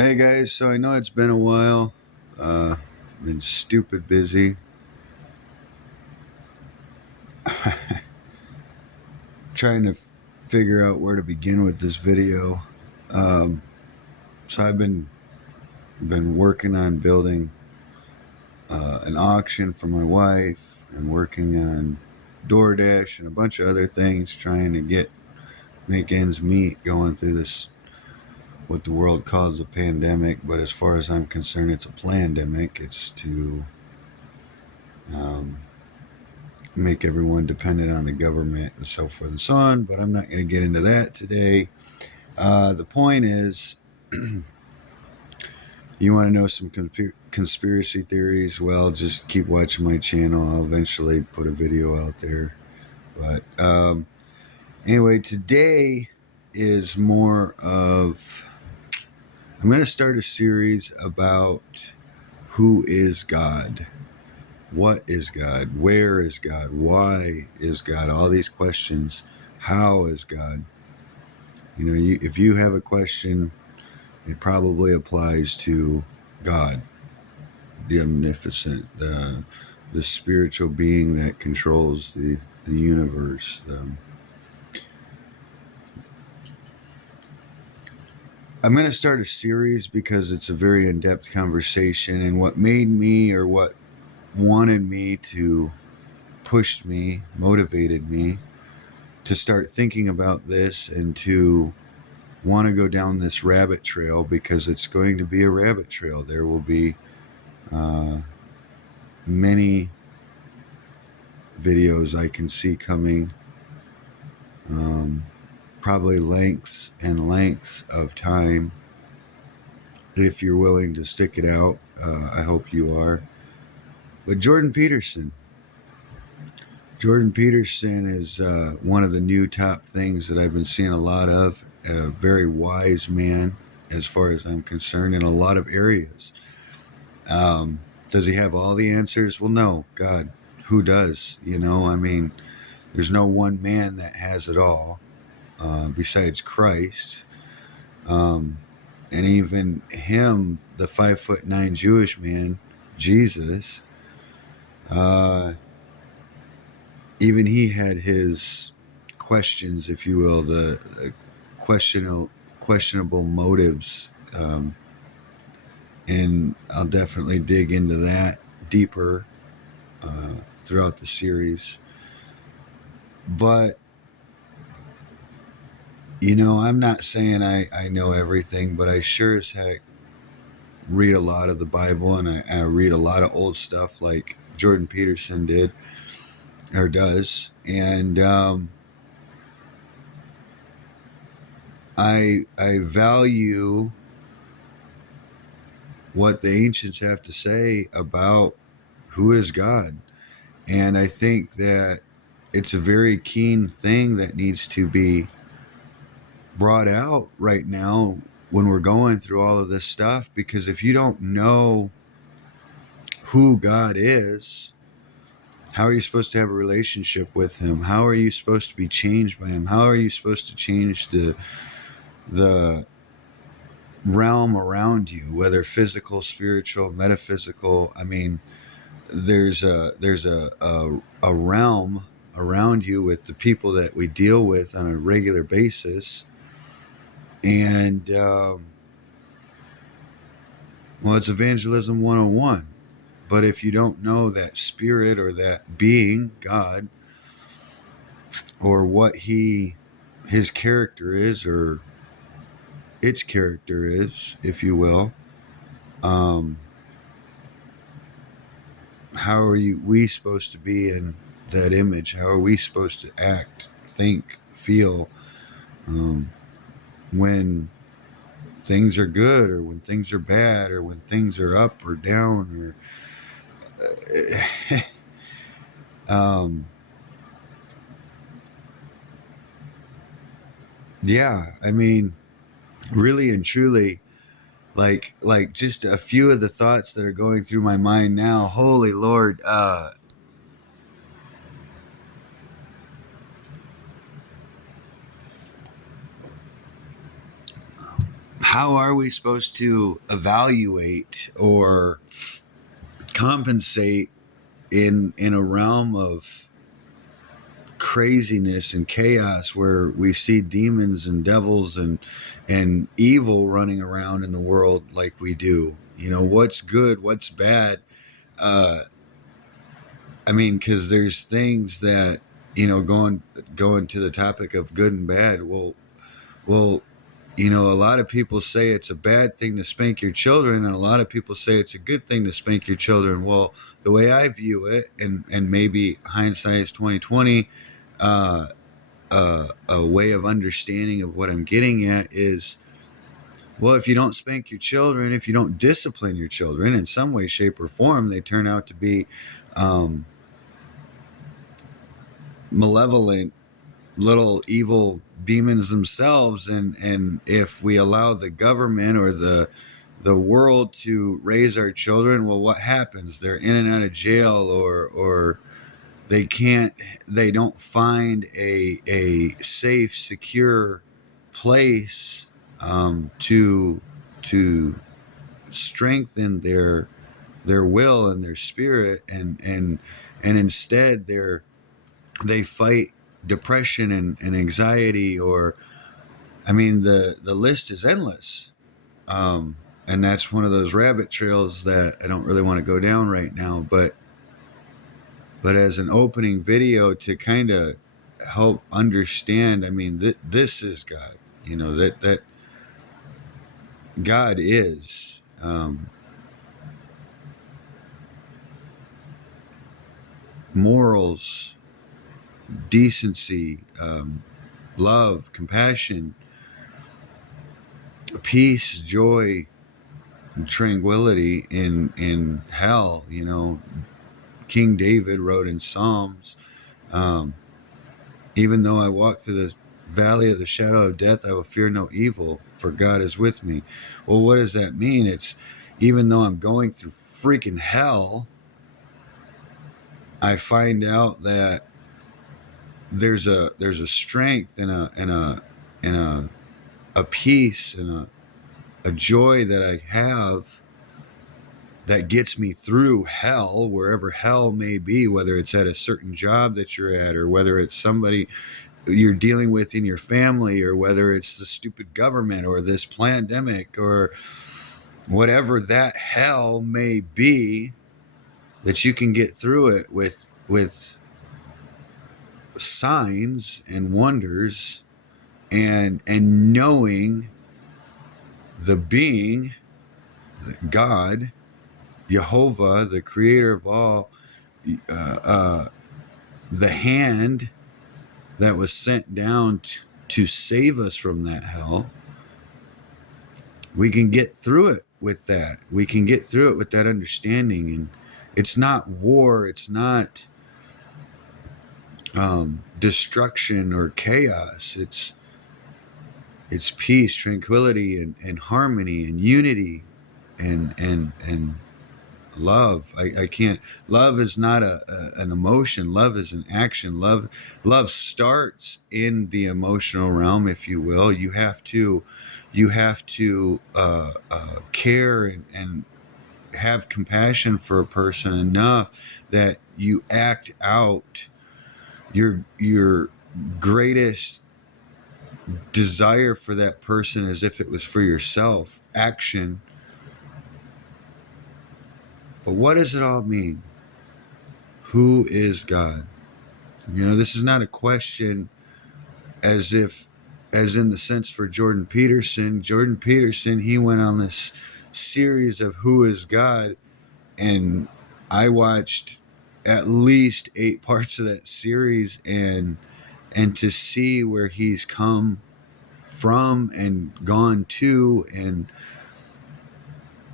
Hey guys, so I know it's been a while. I've been stupid busy trying to figure out where to begin with this video. Um, so I've been working on building an auction for my wife and working on DoorDash and a bunch of other things, trying to make ends meet going through this what the world calls a pandemic, but as far as I'm concerned, it's a plandemic. It's to um, make everyone dependent on the government and so forth and so on, but I'm not going to get into that today. The point is, you want to know some conspiracy theories? Well, just keep watching my channel. I'll eventually put a video out there. But anyway, today is more of, I'm going to start a series about who is God? What is God? Where is God? Why is God? All these questions. How is God? You know, if you have a question, it probably applies to God, the omnipotent, the spiritual being that controls the universe. I'm going to start a series because it's a very in-depth conversation, and what made me, or what wanted me to, pushed me, motivated me to start thinking about this and to want to go down this rabbit trail, because it's going to be a rabbit trail. There will be many videos I can see coming, probably lengths and lengths of time. If you're willing to stick it out, I hope you are. But Jordan Peterson is one of the new top things that I've been seeing a lot of. A very wise man, as far as I'm concerned, in a lot of areas. Does he have all the answers? Well, no. God, who does? You know, I mean, there's no one man that has it all, besides Christ. And even him, the 5'9" Jewish man, Jesus, even he had his questions, if you will, the questionable motives. And I'll definitely dig into that deeper throughout the series. But, you know, I'm not saying I know everything, but I sure as heck read a lot of the Bible, and I read a lot of old stuff like Jordan Peterson did, or does. And I value what the ancients have to say about who is God. And I think that it's a very keen thing that needs to be brought out right now when we're going through all of this stuff, because if you don't know who God is, how are you supposed to have a relationship with him? How are you supposed to be changed by him? How are you supposed to change the realm around you, whether physical, spiritual, metaphysical? I mean, there's a realm around you with the people that we deal with on a regular basis. And well, it's evangelism 101. But if you don't know that spirit, or that being, God, or what his character is, or its character is, if you will, how are we supposed to be in that image? How are we supposed to act, think, feel, when things are good, or when things are bad, or when things are up or down, or yeah, I mean, really and truly, like just a few of the thoughts that are going through my mind now. Holy Lord. how are we supposed to evaluate or compensate in a realm of craziness and chaos where we see demons and devils and evil running around in the world like we do? You know, what's good, what's bad? uh I mean, because there's things that, you know, going to the topic of good and bad. Well, you know, a lot of people say it's a bad thing to spank your children, and a lot of people say it's a good thing to spank your children. Well, the way I view it, and maybe hindsight is 2020, uh, a way of understanding of what I'm getting at is, well, if you don't spank your children, if you don't discipline your children in some way, shape, or form, they turn out to be um, malevolent little evil demons themselves. And if we allow the government or the world to raise our children, well, what happens? They're in and out of jail, or they don't find a safe, secure place to strengthen their will and their spirit, and instead they fight depression and anxiety. Or, I mean, the list is endless. And that's one of those rabbit trails that I don't really want to go down right now, but as an opening video to kind of help understand, I mean, this is God. You know, that God is morals, decency, love, compassion, peace, joy, tranquility in hell. You know, King David wrote in Psalms, um, even though I walk through the valley of the shadow of death, I will fear no evil, for God is with me. Well, what does that mean? It's, even though I'm going through freaking hell, I find out that there's a strength and a peace and a joy that I have that gets me through hell, wherever hell may be, whether it's at a certain job that you're at, or whether it's somebody you're dealing with in your family, or whether it's the stupid government or this pandemic, or whatever that hell may be, that you can get through it with signs and wonders, and knowing the being, God, Yahovah, the creator of all, the hand that was sent down to save us from that hell. We can get through it with that. We can get through it with that understanding. And it's not war. It's not destruction or chaos. It's peace, tranquility, and harmony, and unity, and love. I can't. Love is not an emotion. Love is an action. Love starts in the emotional realm, if you will. You have to care and have compassion for a person enough that you act out your greatest desire for that person as if it was for yourself. Action. But what does it all mean? Who is God? You know, this is not a question as in the sense for Jordan Peterson. Jordan Peterson, he went on this series of Who is God, and I watched at least 8 parts of that series, and to see where he's come from and gone to, and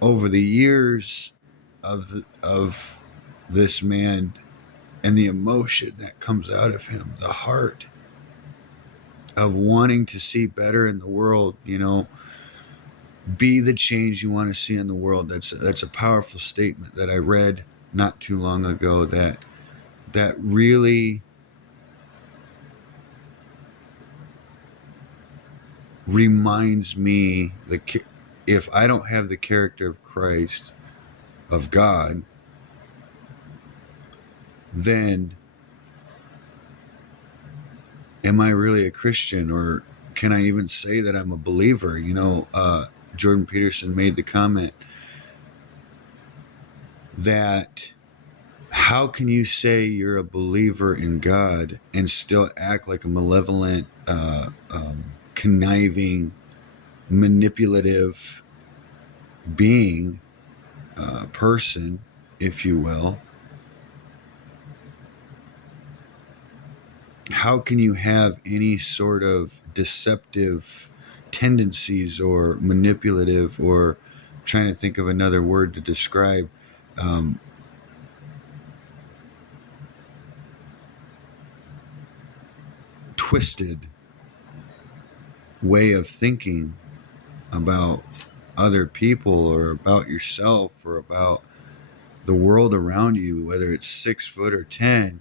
over the years of this man, and the emotion that comes out of him, the heart of wanting to see better in the world, you know, be the change you want to see in the world. That's a powerful statement that I read not too long ago, that really reminds me if I don't have the character of Christ, of God, then am I really a Christian, or can I even say that I'm a believer? Jordan Peterson made the comment that how can you say you're a believer in God and still act like a malevolent, conniving, manipulative being, person, if you will? How can you have any sort of deceptive tendencies or manipulative, or I'm trying to think of another word to describe, um, twisted way of thinking about other people or about yourself or about the world around you, whether it's 6 foot or 10?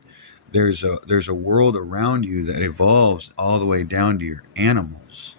There's a world around you that evolves all the way down to your animals.